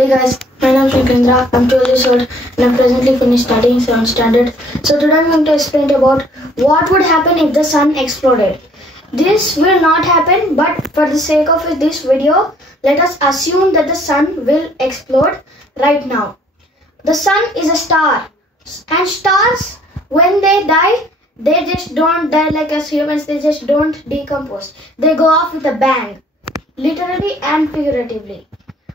Hey guys, my name is Nikendra. I'm 12 years old and I've presently finished studying 7th standard. So today I'm going to explain about what would happen if the sun exploded. This will not happen, but for the sake of this video, let us assume that the sun will explode right now. The sun is a star, and stars, when they die, they just don't die like us humans. They just don't decompose. They go off with a bang, literally and figuratively.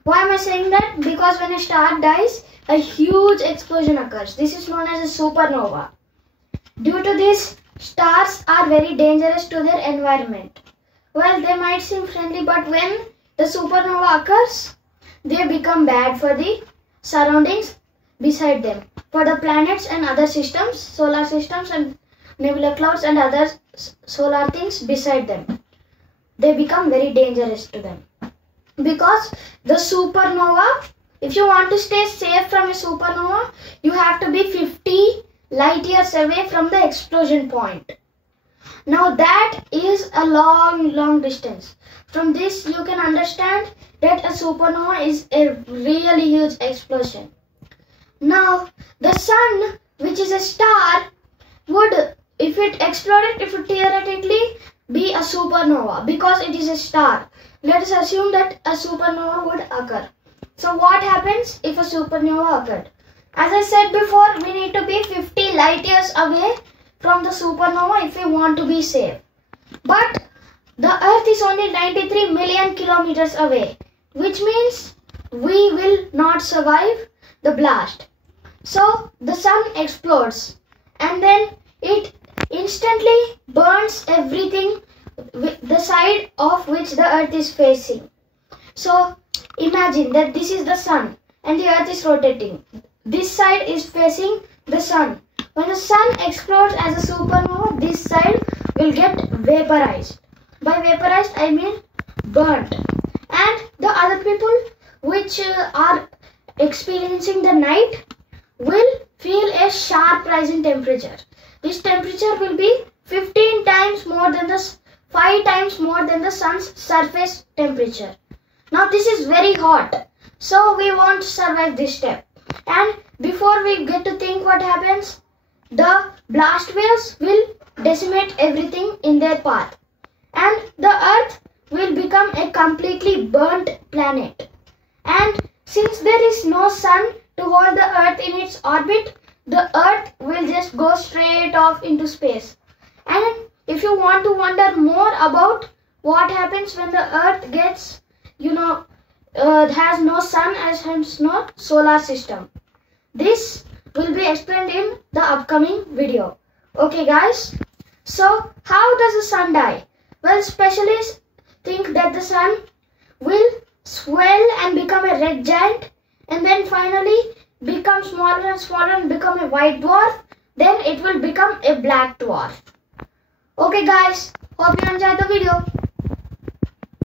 Why am I saying that? Because when a star dies, a huge explosion occurs. This is known as a supernova. Due to this, stars are very dangerous to their environment. Well, they might seem friendly, but when the supernova occurs, they become bad for the surroundings beside them. For the planets and other systems, solar systems and nebula clouds and other solar things beside them, they become very dangerous to them. Because the supernova, if you want to stay safe from a supernova, you have to be 50 light years away from the explosion point. Now that is a long distance. From this you can understand that a supernova is a really huge explosion. Now the sun, which is a star, would, if it exploded, it would theoretically be a supernova because it is a star. Let us assume that a supernova would occur. So what happens if a supernova occurred? As I said before, we need to be 50 light years away from the supernova if we want to be safe. But the Earth is only 93 million kilometers away, which means we will not survive the blast. So the sun explodes and then it instantly burns everything the side of which the Earth is facing. So imagine that this is the sun and the Earth is rotating. This side is facing the sun. When the sun explodes as a supernova, this side will get vaporized. By vaporized I mean burnt. And the other people which are experiencing the night will feel a sharp rise in temperature. This temperature will be 5 times more than the sun's surface temperature. Now this is very hot, so we won't survive this step. And before we get to think what happens, the blast waves will decimate everything in their path, and the Earth will become a completely burnt planet. And since there is no sun to hold the Earth in its orbit, the Earth will just go straight off into space. And if you want to wonder more about what happens when the Earth gets, has no sun as hence no solar system, this will be explained in the upcoming video. Okay guys, so how does the sun die? Well, specialists think that the sun will swell and become a red giant and then finally become smaller and smaller and become a white dwarf. Then it will become a black dwarf. Okay guys, hope you enjoyed the video.